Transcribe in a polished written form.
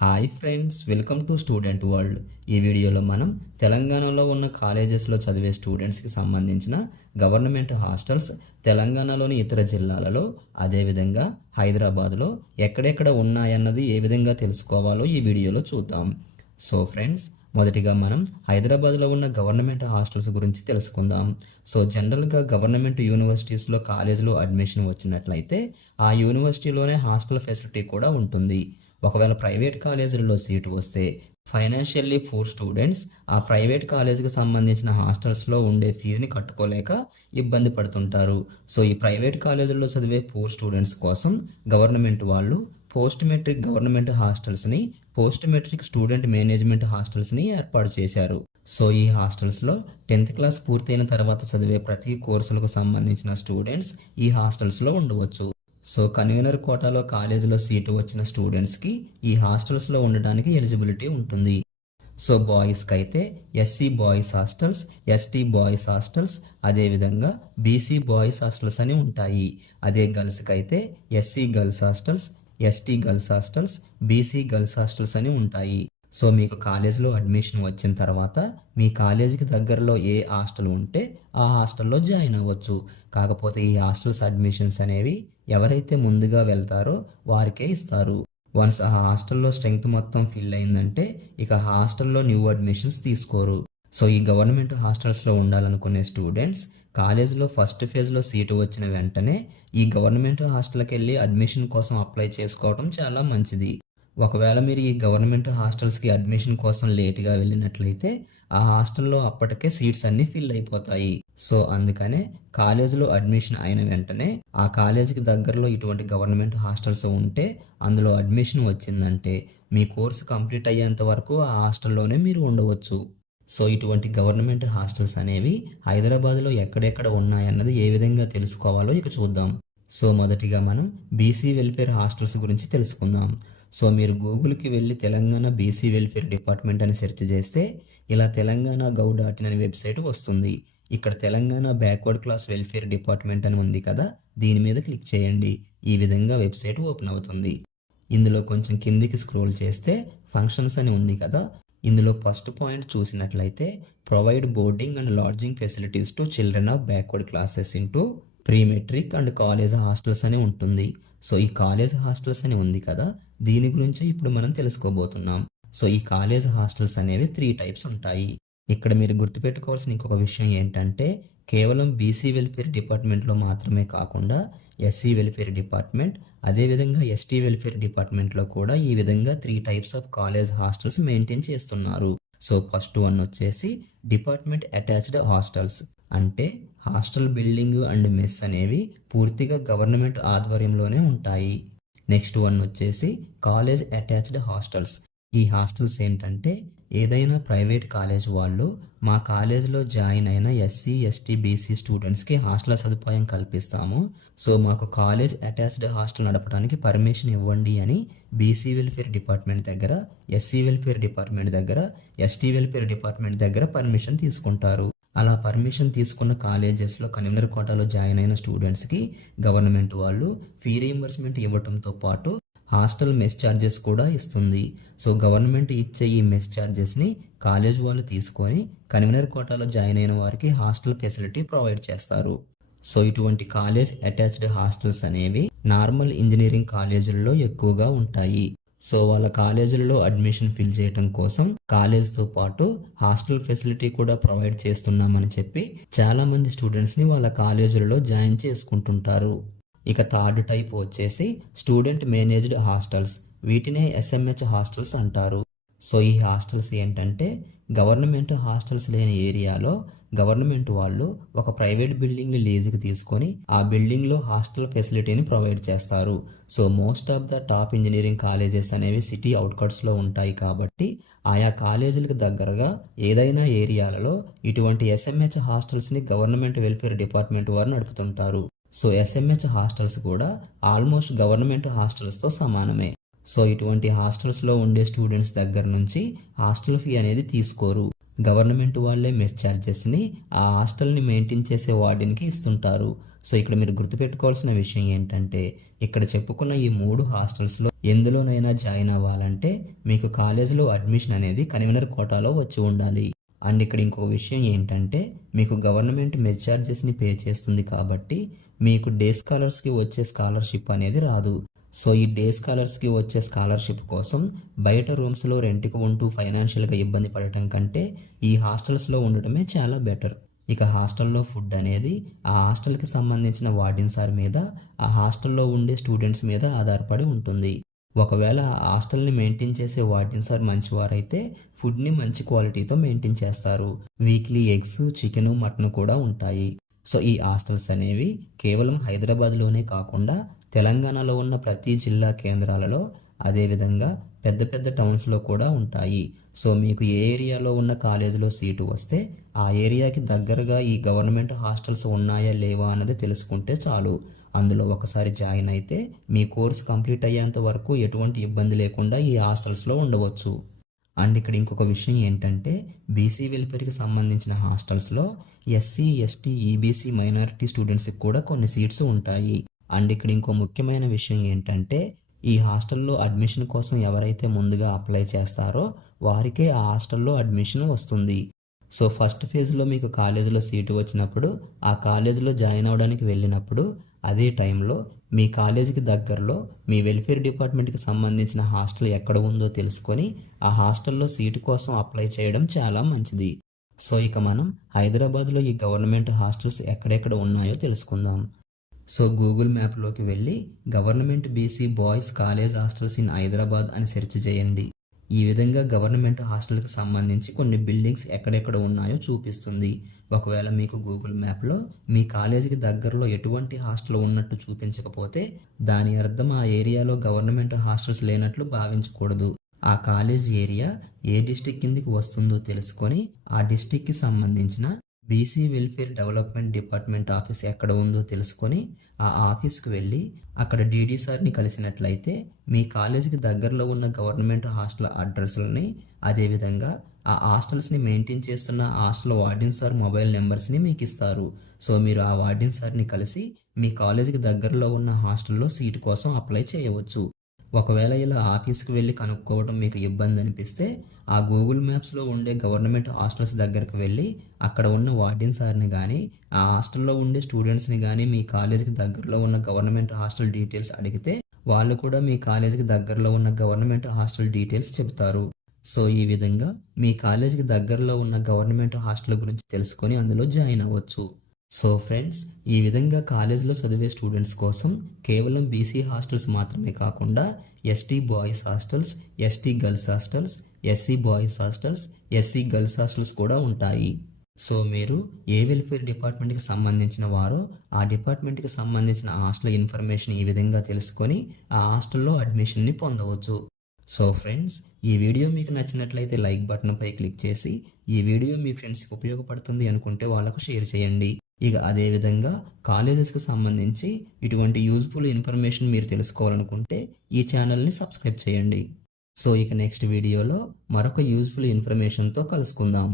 Hi friends, welcome to student world. ఈ వీడియోలో మనం తెలంగాణలో ఉన్న కాలేజెస్లో చదివే స్టూడెంట్స్కి సంబంధించిన గవర్నమెంట్ హాస్టల్స్ తెలంగాణలోని ఇతర జిల్లాలలో, అదేవిధంగా హైదరాబాద్లో ఎక్కడెక్కడ ఉన్నాయన్నది ఏ విధంగా తెలుసుకోవాలో ఈ వీడియోలో చూద్దాం. సో ఫ్రెండ్స్, మొదటిగా మనం హైదరాబాద్లో ఉన్న గవర్నమెంట్ హాస్టల్స్ గురించి తెలుసుకుందాం. సో జనరల్గా గవర్నమెంట్ యూనివర్సిటీస్లో కాలేజీలో అడ్మిషన్ వచ్చినట్లయితే ఆ యూనివర్సిటీలోనే హాస్టల్ ఫెసిలిటీ కూడా ఉంటుంది. ఒకవేళ ప్రైవేట్ కాలేజీలలో సీటు వస్తే ఫైనాన్షియల్లీ పూర్ స్టూడెంట్స్ ఆ ప్రైవేట్ కాలేజీకి సంబంధించిన హాస్టల్స్లో ఉండే ఫీజుని కట్టుకోలేక ఇబ్బంది పడుతుంటారు. సో ఈ ప్రైవేట్ కాలేజీల్లో చదివే పూర్ స్టూడెంట్స్ కోసం గవర్నమెంట్ వాళ్ళు పోస్ట్ మెట్రిక్ గవర్నమెంట్ హాస్టల్స్ని, పోస్ట్ మెట్రిక్ స్టూడెంట్ మేనేజ్మెంట్ హాస్టల్స్ని ఏర్పాటు చేశారు. సో ఈ హాస్టల్స్లో 10th క్లాస్ పూర్తయిన తర్వాత చదివే ప్రతి కోర్సులకు సంబంధించిన స్టూడెంట్స్ ఈ హాస్టల్స్లో ఉండవచ్చు. సో కన్వీనర్ కోటాలో కాలేజీలో సీటు వచ్చిన స్టూడెంట్స్కి ఈ హాస్టల్స్లో ఉండడానికి ఎలిజిబిలిటీ ఉంటుంది. సో బాయ్స్కి అయితే SC boys hostels, ST boys hostels, అదేవిధంగా బీసీ బాయ్స్ హాస్టల్స్ అని ఉంటాయి. అదే గర్ల్స్కి అయితే SC girls hostels, ST girls hostels, BC girls hostels అని ఉంటాయి. సో మీకు కాలేజీలో అడ్మిషన్ వచ్చిన తర్వాత మీ కాలేజీకి దగ్గరలో ఏ హాస్టల్ ఉంటే ఆ హాస్టల్లో జాయిన్ అవ్వచ్చు. కాకపోతే ఈ హాస్టల్స్ అడ్మిషన్స్ అనేవి ఎవరైతే ముందుగా వెళ్తారో వారికే ఇస్తారు. వన్స్ ఆ హాస్టల్లో స్ట్రెంగ్త్ మొత్తం ఫిల్ అయిందంటే ఇక హాస్టల్లో న్యూ అడ్మిషన్స్ తీసుకోరు. సో ఈ గవర్నమెంట్ హాస్టల్స్లో ఉండాలనుకునే స్టూడెంట్స్ కాలేజీలో ఫస్ట్ ఫేజ్లో సీటు వచ్చిన వెంటనే ఈ గవర్నమెంట్ హాస్టల్కి వెళ్ళి అడ్మిషన్ కోసం అప్లై చేసుకోవడం చాలా మంచిది. ఒకవేళ మీరు ఈ గవర్నమెంట్ హాస్టల్స్కి అడ్మిషన్ కోసం లేట్గా వెళ్ళినట్లయితే ఆ హాస్టల్లో అప్పటికే సీట్స్ అన్నీ ఫిల్ అయిపోతాయి. సో అందుకనే కాలేజీలో అడ్మిషన్ అయిన వెంటనే ఆ కాలేజీకి దగ్గరలో ఇటువంటి గవర్నమెంట్ హాస్టల్స్ ఉంటే అందులో అడ్మిషన్ వచ్చిందంటే మీ కోర్సు కంప్లీట్ అయ్యేంత వరకు ఆ హాస్టల్లోనే మీరు ఉండవచ్చు. సో ఇటువంటి గవర్నమెంట్ హాస్టల్స్ అనేవి హైదరాబాద్లో ఎక్కడెక్కడ ఉన్నాయన్నది ఏ విధంగా తెలుసుకోవాలో ఇక చూద్దాం. సో మొదటిగా మనం బీసీ వెల్ఫేర్ హాస్టల్స్ గురించి తెలుసుకుందాం. సో మీరు గూగుల్కి వెళ్ళి తెలంగాణ బీసీ వెల్ఫేర్ డిపార్ట్మెంట్ అని సెర్చ్ చేస్తే ఇలా తెలంగాణ gov.in అనే వెబ్సైట్ వస్తుంది. ఇక్కడ Telangana backward class welfare department అని ఉంది కదా, దీని మీద క్లిక్ చేయండి. ఈ విధంగా వెబ్సైట్ ఓపెన్ అవుతుంది. ఇందులో కొంచెం కిందికి స్క్రోల్ చేస్తే ఫంక్షన్స్ అని ఉంది కదా, ఇందులో ఫస్ట్ పాయింట్ చూసినట్లయితే provide boarding and lodging facilities to children of backward classes into pre matric and college hostels అని ఉంటుంది. సో ఈ కాలేజ్ హాస్టల్స్ అని ఉంది కదా, దీని గురించి ఇప్పుడు మనం తెలుసుకోబోతున్నాం. సో ఈ కాలేజ్ హాస్టల్స్ అనేవి 3 టైప్స్ ఉంటాయి. ఇక్కడ మీరు గుర్తుపెట్టుకోవాల్సిన ఇంకొక విషయం ఏంటంటే కేవలం బీసీ వెల్ఫేర్ డిపార్ట్మెంట్లో మాత్రమే కాకుండా ఎస్సీ వెల్ఫేర్ డిపార్ట్మెంట్, అదేవిధంగా ఎస్టీ వెల్ఫేర్ డిపార్ట్మెంట్లో కూడా ఈ విధంగా 3 types of college hostels maintain చేస్తున్నారు. సో ఫస్ట్ వన్ వచ్చేసి డిపార్ట్మెంట్ అటాచ్డ్ హాస్టల్స్, అంటే హాస్టల్ బిల్డింగ్ అండ్ మెస్ అనేవి పూర్తిగా గవర్నమెంట్ ఆధ్వర్యంలోనే ఉంటాయి. నెక్స్ట్ వన్ వచ్చేసి కాలేజ్ అటాచ్డ్ హాస్టల్స్. ఈ హాస్టల్స్ ఏంటంటే ఏదైనా ప్రైవేట్ కాలేజ్ వాళ్ళు మా కాలేజ్లో జాయిన్ అయిన ఎస్సీ ఎస్టీ బీసీ స్టూడెంట్స్కి హాస్టల్ సదుపాయం కల్పిస్తాము, సో మాకు కాలేజ్ అటాచ్డ్ హాస్టల్ నడపడానికి పర్మిషన్ ఇవ్వండి అని బీసీ వెల్ఫేర్ డిపార్ట్మెంట్ దగ్గర, ఎస్సీ వెల్ఫేర్ డిపార్ట్మెంట్ దగ్గర, ఎస్టీ వెల్ఫేర్ డిపార్ట్మెంట్ దగ్గర పర్మిషన్ తీసుకుంటారు. అలా పర్మిషన్ తీసుకున్న కాలేజెస్లో కన్వీనర్ కోటాలో జాయిన్ అయిన స్టూడెంట్స్కి గవర్నమెంట్ వాళ్ళు ఫీ రీయింబర్స్మెంట్ ఇవ్వడంతో పాటు హాస్టల్ మెస్ ఛార్జెస్ కూడా ఇస్తుంది. సో గవర్నమెంట్ ఇచ్చే ఈ మెస్ ఛార్జెస్ని కాలేజ్ వాళ్ళు తీసుకొని కన్వీనర్ కోటాలో జాయిన్ అయిన వారికి హాస్టల్ ఫెసిలిటీ ప్రొవైడ్ చేస్తారు. సో ఇటువంటి కాలేజ్ అటాచ్డ్ హాస్టల్స్ అనేవి నార్మల్ ఇంజనీరింగ్ కాలేజీల్లో ఎక్కువగా ఉంటాయి. సో వాళ్ళ కాలేజీల్లో అడ్మిషన్ ఫిల్ చేయడం కోసం కాలేజ్తో పాటు హాస్టల్ ఫెసిలిటీ కూడా ప్రొవైడ్ చేస్తున్నామని చెప్పి చాలా మంది స్టూడెంట్స్ని వాళ్ళ కాలేజీలలో జాయిన్ చేసుకుంటుంటారు. ఇక థర్డ్ టైప్ వచ్చేసి స్టూడెంట్ మేనేజ్డ్ హాస్టల్స్, వీటినే ఎస్ఎంహెచ్ హాస్టల్స్ అంటారు. సో ఈ హాస్టల్స్ ఏంటంటే గవర్నమెంట్ హాస్టల్స్ లేని ఏరియాలో గవర్నమెంట్ వాళ్ళు ఒక ప్రైవేట్ బిల్డింగ్ని లీజుకి తీసుకొని ఆ బిల్డింగ్లో హాస్టల్ ఫెసిలిటీని ప్రొవైడ్ చేస్తారు. So most of the top engineering colleges అనేవి సిటీ అవుట్కట్స్లో ఉంటాయి కాబట్టి ఆయా కాలేజీలకు దగ్గరగా ఏదైనా ఏరియాలలో ఇటువంటి ఎస్ఎంహెచ్ హాస్టల్స్ని గవర్నమెంట్ వెల్ఫేర్ డిపార్ట్మెంట్ వారు నడుపుతుంటారు. సో ఎస్ఎంహెచ్ హాస్టల్స్ కూడా ఆల్మోస్ట్ గవర్నమెంట్ హాస్టల్స్తో సమానమే. సో ఇటువంటి హాస్టల్స్లో ఉండే స్టూడెంట్స్ దగ్గర నుంచి హాస్టల్ ఫీ అనేది తీసుకోరు. గవర్నమెంట్ వాళ్ళే మెస్ ఛార్జెస్ని ఆ హాస్టల్ని మెయింటైన్ చేసే వార్డెన్కి ఇస్తుంటారు. సో ఇక్కడ మీరు గుర్తుపెట్టుకోవాల్సిన విషయం ఏంటంటే ఇక్కడ చెప్పుకున్న ఈ 3 హాస్టల్స్లో ఎందులోనైనా జాయిన్ అవ్వాలంటే మీకు కాలేజీలో అడ్మిషన్ అనేది కన్వీనర్ కోటాలో వచ్చి ఉండాలి. అండ్ ఇక్కడ ఇంకొక విషయం ఏంటంటే మీకు గవర్నమెంట్ మెస్ ఛార్జెస్ని పే చేస్తుంది కాబట్టి మీకు డే స్కాలర్స్కి వచ్చే స్కాలర్షిప్ అనేది రాదు. సో ఈ డే స్కాలర్స్కి వచ్చే స్కాలర్షిప్ కోసం బయట రూమ్స్లో రెంట్కి ఉంటూ ఫైనాన్షియల్గా ఇబ్బంది పడటం కంటే ఈ హాస్టల్స్లో ఉండటమే చాలా బెటర్. ఇక హాస్టల్లో ఫుడ్ అనేది ఆ హాస్టల్కి సంబంధించిన వార్డెన్ సార్ మీద, ఆ హాస్టల్లో ఉండే స్టూడెంట్స్ మీద ఆధారపడి ఉంటుంది. ఒకవేళ ఆ హాస్టల్ని మెయింటైన్ చేసే వార్డెన్ సార్ మంచివారైతే ఫుడ్ని మంచి క్వాలిటీతో మెయింటైన్ చేస్తారు. వీక్లీ ఎగ్స్, చికెను, మటన్ కూడా ఉంటాయి. సో ఈ హాస్టల్స్ అనేవి కేవలం హైదరాబాద్లోనే కాకుండా తెలంగాణలో ఉన్న ప్రతి జిల్లా కేంద్రాలలో, అదేవిధంగా పెద్ద పెద్ద టౌన్స్లో కూడా ఉంటాయి. సో మీకు ఏ ఏరియాలో ఉన్న కాలేజీలో సీటు వస్తే ఆ ఏరియాకి దగ్గరగా ఈ గవర్నమెంట్ హాస్టల్స్ ఉన్నాయా లేవా అన్నది తెలుసుకుంటే చాలు. అందులో ఒకసారి జాయిన్ అయితే మీ కోర్స్ కంప్లీట్ అయ్యేంత వరకు ఎటువంటి ఇబ్బంది లేకుండా ఈ హాస్టల్స్లో ఉండవచ్చు. అండ్ ఇక్కడ ఇంకొక విషయం ఏంటంటే బీసీ వెల్ఫేర్కి సంబంధించిన హాస్టల్స్లో ఎస్సీ, ఎస్టీ, ఈబీసీ మైనారిటీ స్టూడెంట్స్కి కూడా కొన్ని సీట్స్ ఉంటాయి. అండ్ ఇక్కడ ఇంకో ముఖ్యమైన విషయం ఏంటంటే ఈ హాస్టల్లో అడ్మిషన్ కోసం ఎవరైతే ముందుగా అప్లై చేస్తారో వారికే ఆ హాస్టల్లో అడ్మిషన్ వస్తుంది. సో ఫస్ట్ ఫేజ్లో మీకు కాలేజీలో సీటు వచ్చినప్పుడు ఆ కాలేజీలో జాయిన్ అవ్వడానికి వెళ్ళినప్పుడు అదే టైంలో మీ కాలేజీకి దగ్గరలో మీ వెల్ఫేర్ డిపార్ట్మెంట్కి సంబంధించిన హాస్టల్ ఎక్కడ ఉందో తెలుసుకొని ఆ హాస్టల్లో సీటు కోసం అప్లై చేయడం చాలా మంచిది. సో ఇక మనం హైదరాబాద్లో ఈ గవర్నమెంట్ హాస్టల్స్ ఎక్కడెక్కడ ఉన్నాయో తెలుసుకుందాం. సో గూగుల్ మ్యాప్లోకి వెళ్ళి government BC boys college hostels in Hyderabad అని సెర్చ్ చేయండి. ఈ విధంగా గవర్నమెంట్ హాస్టల్కి సంబంధించి కొన్ని బిల్డింగ్స్ ఎక్కడెక్కడ ఉన్నాయో చూపిస్తుంది. ఒకవేళ మీకు గూగుల్ మ్యాప్లో మీ కాలేజీకి దగ్గరలో ఎటువంటి హాస్టల్ ఉన్నట్టు చూపించకపోతే దాని అర్థం ఆ ఏరియాలో గవర్నమెంట్ హాస్టల్స్ లేనట్లు భావించకూడదు. ఆ కాలేజ్ ఏరియా ఏ డిస్టిక్ కిందికి వస్తుందో తెలుసుకొని ఆ డిస్టిక్కి సంబంధించిన BC welfare development department office ఎక్కడ ఉందో తెలుసుకొని ఆ ఆఫీస్కి వెళ్ళి అక్కడ డీడీ సార్ని కలిసినట్లయితే మీ కాలేజీకి దగ్గరలో ఉన్న గవర్నమెంట్ హాస్టల్ అడ్రస్లని, అదేవిధంగా ఆ హాస్టల్స్ని మెయింటైన్ చేస్తున్న హాస్టల్ వార్డెన్ సార్ మొబైల్ నెంబర్స్ని మీకు ఇస్తారు. సో మీరు ఆ వార్డెన్ సార్ని కలిసి మీ కాలేజీకి దగ్గరలో ఉన్న హాస్టల్లో సీటు కోసం అప్లై చేయవచ్చు. ఒకవేళ ఇలా ఆఫీస్కి వెళ్ళి కనుక్కోవడం మీకు ఇబ్బంది అనిపిస్తే ఆ గూగుల్ మ్యాప్స్లో ఉండే గవర్నమెంట్ హాస్టల్స్ దగ్గరకు వెళ్ళి అక్కడ ఉన్న వార్డెన్ సార్ని కానీ ఆ హాస్టల్లో ఉండే స్టూడెంట్స్ని కానీ మీ కాలేజీకి దగ్గరలో ఉన్న గవర్నమెంట్ హాస్టల్ డీటెయిల్స్ అడిగితే వాళ్ళు కూడా మీ కాలేజీకి దగ్గరలో ఉన్న గవర్నమెంట్ హాస్టల్ డీటెయిల్స్ చెప్తారు. సో ఈ విధంగా మీ కాలేజీకి దగ్గరలో ఉన్న గవర్నమెంట్ హాస్టల్ గురించి తెలుసుకొని అందులో జాయిన్ అవ్వచ్చు. సో ఫ్రెండ్స్, ఈ విధంగా కాలేజీలో చదివే స్టూడెంట్స్ కోసం కేవలం బీసీ హాస్టల్స్ మాత్రమే కాకుండా ST boys hostels, ST girls hostels, SC boys hostels, SC girls hostels కూడా ఉంటాయి. సో మీరు ఏ వెల్ఫేర్ డిపార్ట్మెంట్కి సంబంధించిన వారో ఆ డిపార్ట్మెంట్కి సంబంధించిన హాస్టల్ ఇన్ఫర్మేషన్ ఈ విధంగా తెలుసుకొని ఆ హాస్టల్లో అడ్మిషన్ని పొందవచ్చు. సో ఫ్రెండ్స్, ఈ వీడియో మీకు నచ్చినట్లయితే లైక్ బటన్పై క్లిక్ చేసి ఈ వీడియో మీ ఫ్రెండ్స్కి ఉపయోగపడుతుంది అనుకుంటే వాళ్ళకు షేర్ చేయండి. ఇక అదేవిధంగా కాలేజెస్కి సంబంధించి ఇటువంటి యూజ్ఫుల్ ఇన్ఫర్మేషన్ మీరు తెలుసుకోవాలనుకుంటే ఈ ఛానల్ని సబ్స్క్రైబ్ చేయండి. సో ఇక నెక్స్ట్ వీడియోలో మరొక యూజ్ఫుల్ ఇన్ఫర్మేషన్తో కలుసుకుందాం.